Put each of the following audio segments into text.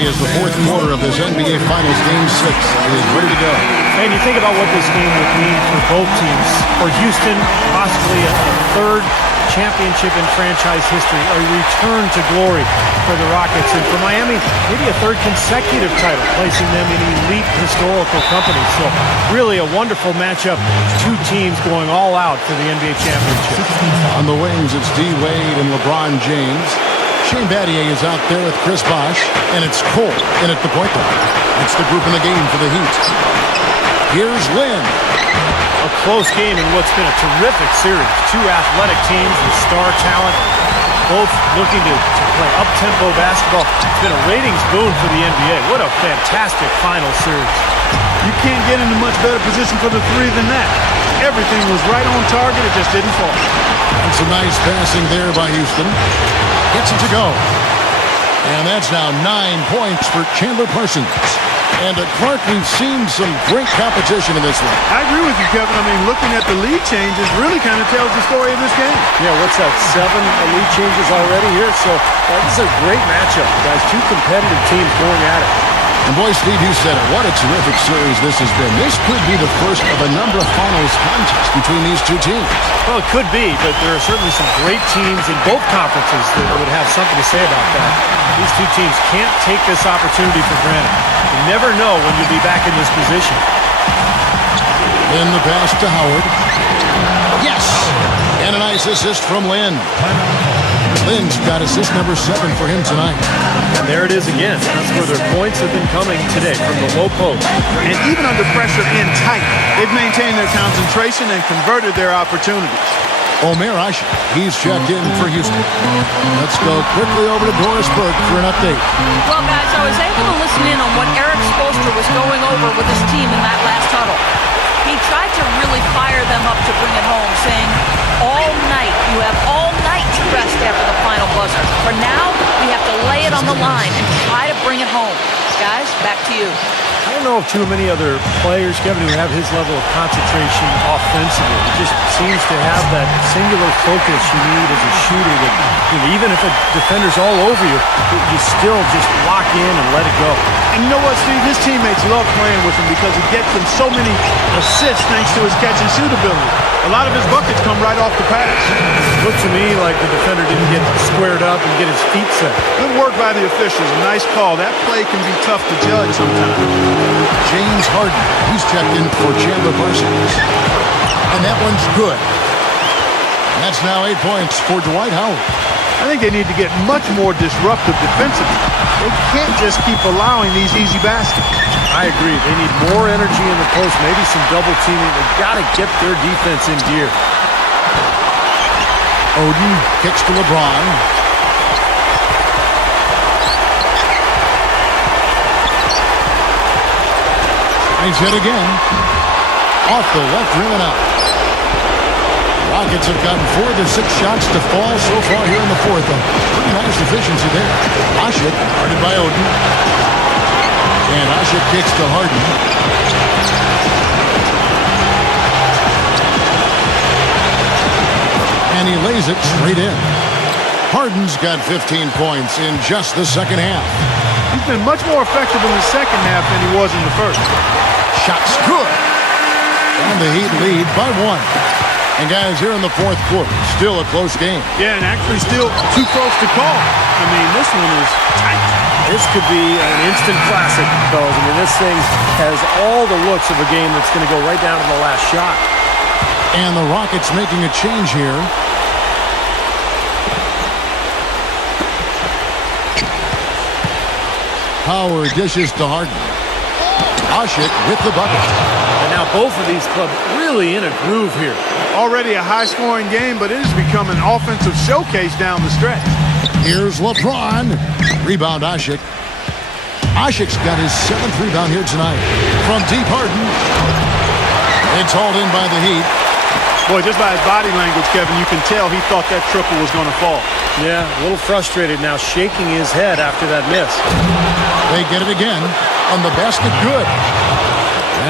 As the fourth quarter of this NBA Finals Game 6 is ready to go. And you think about what this game would mean for both teams. For Houston, possibly a third championship in franchise history, a return to glory for the Rockets. And for Miami, maybe a third consecutive title, placing them in elite historical company. So really a wonderful matchup. Two teams going all out for the NBA championship. On the wings, it's D. Wade and LeBron James. Shane Battier is out there with Chris Bosh, and it's Cole in at the point guard. It's the group in the game for the Heat. Here's Lynn. A close game in what's been a terrific series. Two athletic teams with star talent, both looking to play up-tempo basketball. It's been a ratings boon for the NBA. What a fantastic final series. You can't get in a much better position for the three than that. Everything was right on target. It just didn't fall. And some nice passing there by Houston. Gets it to go. And that's now 9 points for Chandler Parsons. And at Clark, we've seen some great competition in this one. I agree with you, Kevin. I mean, looking at the lead changes really kind of tells the story of this game. Yeah, what's that, 7 lead changes already here? So this is a great matchup, guys. Two competitive teams going at it. And boy, Steve, you said it. What a terrific series this has been. This could be the first of a number of finals contests between these two teams. Well, it could be, but there are certainly some great teams in both conferences that would have something to say about that. These two teams can't take this opportunity for granted. You never know when you'll be back in this position. In the pass to Howard. Yes! And a nice assist from Lynn. Lynn's got assist number 7 for him tonight. And there it is again. That's where their points have been coming today, from the low post. And even under pressure in tight, they've maintained their concentration and converted their opportunities. Omer Ashe, he's checked in for Houston. Let's go quickly over to Doris Burke for an update. Well, guys, I was able to listen in on what Eric Spoelstra was going over with his team in that last huddle. He tried to really fire them up to bring it home, saying, all night, you have all night to rest after the final buzzer. For now, we have to lay it on the line and try to bring it home. Guys, back to you. I don't know of too many other players, Kevin, who have his level of concentration offensively. He just seems to have that singular focus you need as a shooter that, even if a defender's all over you, you still just lock in and let it go. And you know what, Steve? His teammates love playing with him because he gets them so many assists thanks to his catch-and-shoot ability. A lot of his buckets come right off the pass. Looked to me like the defender didn't get squared up and get his feet set. Good work by the officials. A nice call. That play can be tough to judge sometimes. James Harden, he's checked in for Chandler Parsons. And that one's good. And that's now 8 points for Dwight Howard. I think they need to get much more disruptive defensively. They can't just keep allowing these easy baskets. I agree. They need more energy in the post, maybe some double teaming. They've got to get their defense in gear. Oden kicks to LeBron. Nice hit again. Off the left rim and out. Rockets have gotten 4 of their 6 shots to fall so far here in the fourth. Pretty nice efficiency there. Ashe guarded by Oden. And Ashe kicks to Harden. And he lays it straight in. Harden's got 15 points in just the second half. He's been much more effective in the second half than he was in the first. Shot's good. And the Heat lead by 1. And guys, here in the fourth quarter, still a close game. Yeah, and actually still too close to call. I mean, this one is tight. This could be an instant classic, fellas. I mean, this thing has all the looks of a game that's going to go right down to the last shot. And the Rockets making a change here. Howard dishes to Harden. Ashe with the bucket. And now both of these clubs really in a groove here. Already a high-scoring game, but it has become an offensive showcase down the stretch. Here's LeBron. Rebound Ashe. Ashe's got his 7th rebound here tonight. From deep Harden. It's hauled in by the Heat. Boy, just by his body language, Kevin, you can tell he thought that triple was going to fall. Yeah, a little frustrated now, shaking his head after that miss. They get it again, and the basket good.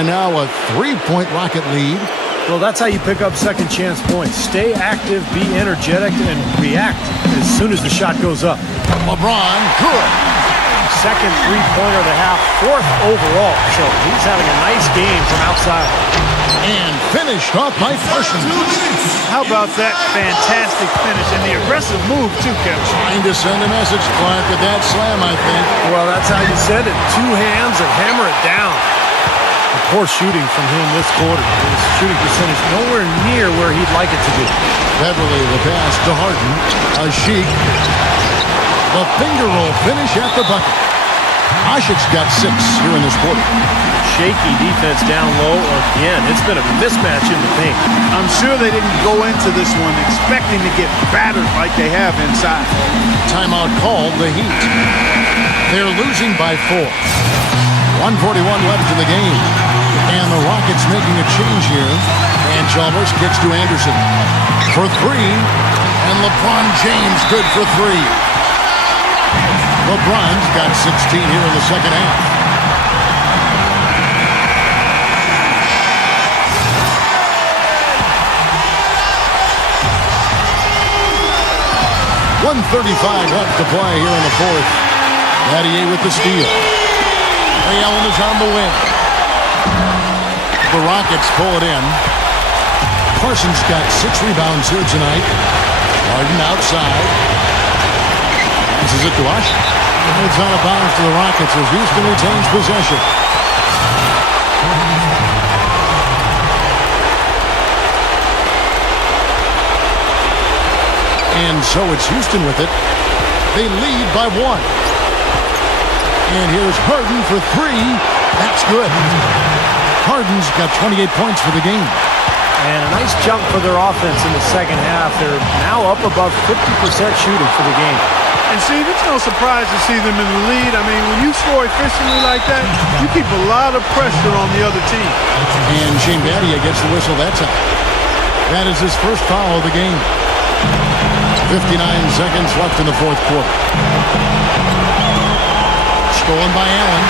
And now a 3-point Rocket lead. Well, that's how you pick up second chance points. Stay active, be energetic, and react as soon as the shot goes up. LeBron, good. second three-pointer of the half, 4th overall. So he's having a nice game from outside. And finished off by Parsons. How about that fantastic finish and the aggressive move, too, Kevin? Trying to send a message, Clark, with that slam, I think. Well, that's how you send it. 2 hands and hammer it down. Poor shooting from him this quarter. His shooting percentage nowhere near where he'd like it to be. Beverly, the pass to Harden. A Sheik. The finger roll finish at the bucket. Asik's got 6 here in this quarter. Shaky defense down low again. It's been a mismatch in the paint. I'm sure they didn't go into this one expecting to get battered like they have inside. Timeout called, the Heat. They're losing by 4. 1:41 left in the game. And the Rockets making a change here. And Chalmers kicks to Anderson for 3. And LeBron James good for 3. LeBron's got 16 here in the second half. .135 left to play here in the 4th. Battier with the steal. Ray Allen is on the win. The Rockets pull it in. Parsons got 6 rebounds here tonight. Harden outside. Passes it to Asik. It's out of bounds to the Rockets as Houston retains possession. And so it's Houston with it. They lead by 1. And here's Harden for 3. That's good. Harden's got 28 points for the game. And a nice jump for their offense in the second half. They're now up above 50% shooting for the game. And see, it's no surprise to see them in the lead. I mean, when you score efficiently like that, you keep a lot of pressure on the other team. And Shane Battier gets the whistle that time. That is his first foul of the game. 59 seconds left in the 4th quarter. Stolen by Allen.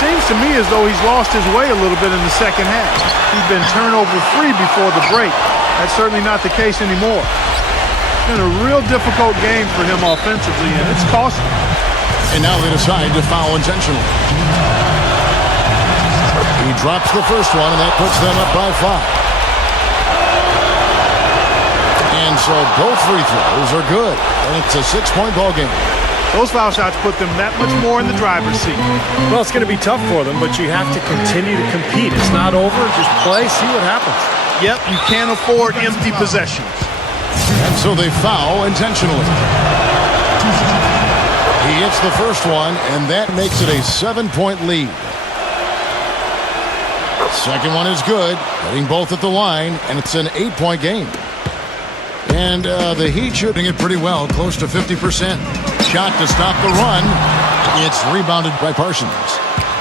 Seems to me as though he's lost his way a little bit in the second half. He's been turnover-free before the break. That's certainly not the case anymore. It's been a real difficult game for him offensively, and it's cost him. And now they decide to foul intentionally. He drops the first one, and that puts them up by 5. And so both free throws are good. And it's a 6-point ball game. Those foul shots put them that much more in the driver's seat. Well, it's going to be tough for them, but you have to continue to compete. It's not over. Just play, see what happens. Yep, you can't afford empty possessions. And so they foul intentionally. He hits the first one, and that makes it a 7-point lead. Second one is good, hitting both at the line, and it's an 8-point game. And the Heat shooting it pretty well, close to 50%. Shot to stop the run. It's rebounded by Parsons.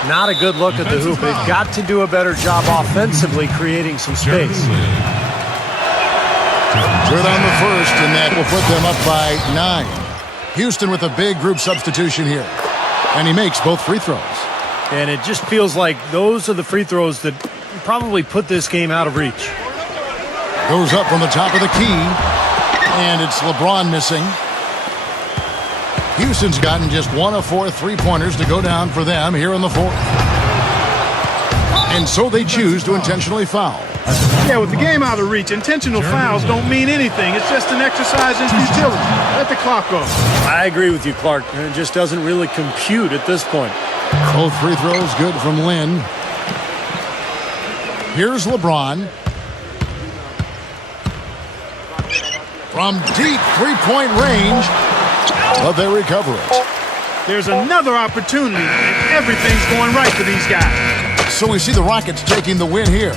Not a good look at the hoop. They've got to do a better job offensively creating some space. Good on the first, and that will put them up by 9. Houston with a big group substitution here. And he makes both free throws. And it just feels like those are the free throws that probably put this game out of reach. Goes up from the top of the key. And it's LeBron missing. Houston's gotten just 1 of 4 3-pointers to go down for them here in the 4th. And so they choose to intentionally foul. Yeah, with the game out of reach, intentional fouls don't mean anything. It's just an exercise in futility. Let the clock go. I agree with you, Clark. It just doesn't really compute at this point. Both free throws good from Lynn. Here's LeBron. From deep 3-point range, but they recover it. There's another opportunity, and everything's going right for these guys. So we see the Rockets taking the win here.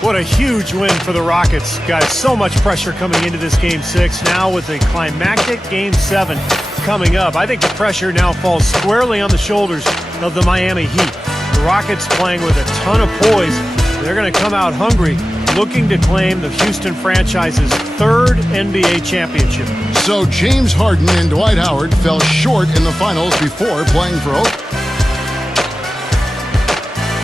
What a huge win for the Rockets. Guys, so much pressure coming into this Game 6. Now with a climactic Game 7 coming up, I think the pressure now falls squarely on the shoulders of the Miami Heat. The Rockets playing with a ton of poise. They're going to come out hungry, looking to claim the Houston franchise's 3rd NBA championship. So James Harden and Dwight Howard fell short in the finals before playing for Hope.